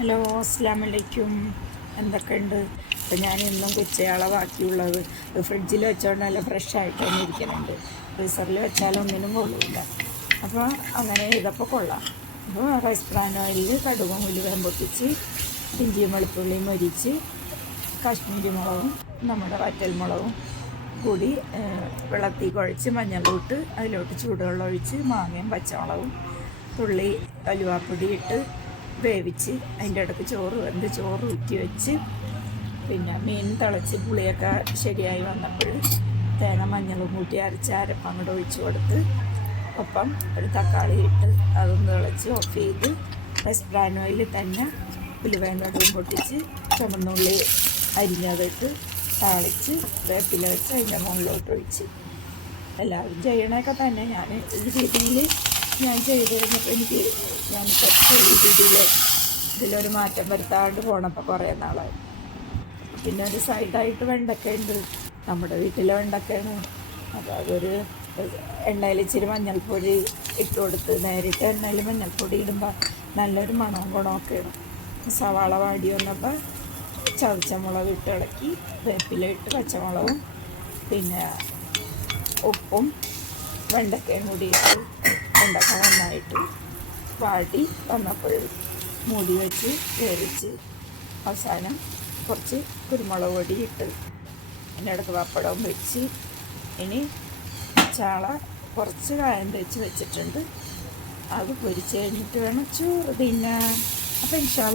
Hello, അസ്സലാമു അലൈക്കും. എന്തൊക്കെയുണ്ട്? അപ്പോൾ ഞാൻ ഇന്നും കുച്ചയാളെ ബാക്കിയുള്ളത് ഫ്രിഡ്ജിൽ വെച്ചുകൊണ്ട് നല്ല ഫ്രഷ് ആയിട്ട് തന്നെ ഇരിക്കുന്നുണ്ട്. ഫ്രീസറിൽ വെച്ചാലൊന്നിനും കൊള്ളില്ല. അപ്പോൾ അങ്ങനെ ചെയ്തപ്പോൾ കൊള്ളാം. അപ്പോൾ റൈസ് ബ്രാൻ ഓയിലിൽ കടുകും ഉലുവയും പൊട്ടിച്ച് ഇഞ്ചിയും വെളുത്തുള്ളിയും മൊരിച്ച് കാശ്മീരി മുളകും നമ്മുടെ വറ്റൽ മുളകും കൂടി വെള്ളത്തിൽ കുഴച്ച് മഞ്ഞളിട്ട് അതിലോട്ട് ചൂടുവെള്ളം ഒഴിച്ച് മാങ്ങയും പച്ചമുളകും തുള്ളി അലുവാപ്പൊടി ഇട്ട് വേവിച്ച് അതിൻ്റെ ഇടയ്ക്ക് ചോറ് ഊറ്റി വെച്ച് പിന്നെ മീൻ തിളച്ച് പുളിയൊക്കെ ശരിയായി വന്നപ്പോൾ തേങ്ങ മഞ്ഞളും കൂട്ടി അരച്ച് അരപ്പങ്ങോട്ട് ഒഴിച്ച് കൊടുത്ത് ഒപ്പം ഒരു തക്കാളി ഇട്ട് അതൊന്ന് തിളച്ച് ഓഫ് ചെയ്ത് റൈസ് ബ്രാൻ ഓയിലിൽ തന്നെ ഉലുവയും കടുകും പൊട്ടിച്ച് ചുമന്നുള്ളി അരിഞ്ഞതിട്ട് താളിച്ച് വേപ്പില വെച്ച് അതിൻ്റെ മുകളിലോട്ട് ഒഴിച്ച് എല്ലാവരും ചെയ്യണതൊക്കെ തന്നെ ഞാൻ ഈ രീതിയിൽ ഞാൻ ചെയ്ത് കഴിഞ്ഞപ്പോൾ എനിക്ക് ഞാൻ രീതിയിൽ ഇതിലൊരു മാറ്റം വരുത്താണ്ട് പോണപ്പോൾ കുറേ നാളായി. പിന്നെ ഒരു സൈഡായിട്ട് വെണ്ടക്ക ഉണ്ട്, നമ്മുടെ വീട്ടിലെ വെണ്ടക്കയാണ്. അപ്പോൾ അതൊരു എണ്ണയിൽ ഇച്ചിരി മഞ്ഞൾപ്പൊടി ഇട്ട് കൊടുത്ത് നേരിട്ട് എണ്ണയിൽ മഞ്ഞൾപ്പൊടി ഇടുമ്പോൾ നല്ലൊരു മണവും ഗുണമൊക്കെയാണ്. സവാള വാടി വന്നപ്പോൾ ചതച്ച മുളക് ഇട്ട് ഇളക്കി വേപ്പില ഇട്ട് പച്ചമുളകും പിന്നെ ഉപ്പും വെണ്ടക്കയും കൂടി ഇട്ട് വെണ്ടക്ക നന്നായിട്ട് വാടി വന്നപ്പോൾ മൂടി വെച്ച് വേവിച്ച് അവസാനം കുറച്ച് കുരുമുളക് പൊടി ഇട്ട് അതിൻ്റെ ഇടയ്ക്ക് പപ്പടവും വെച്ച് ഇനി ചാള കുറച്ച് കായം തേച്ച് വെച്ചിട്ടുണ്ട്. അത് പൊരിച്ച് കഴിഞ്ഞിട്ട് വേണം ചോറ് തിന്നാൻ. അപ്പോൾ ഇൻഷാ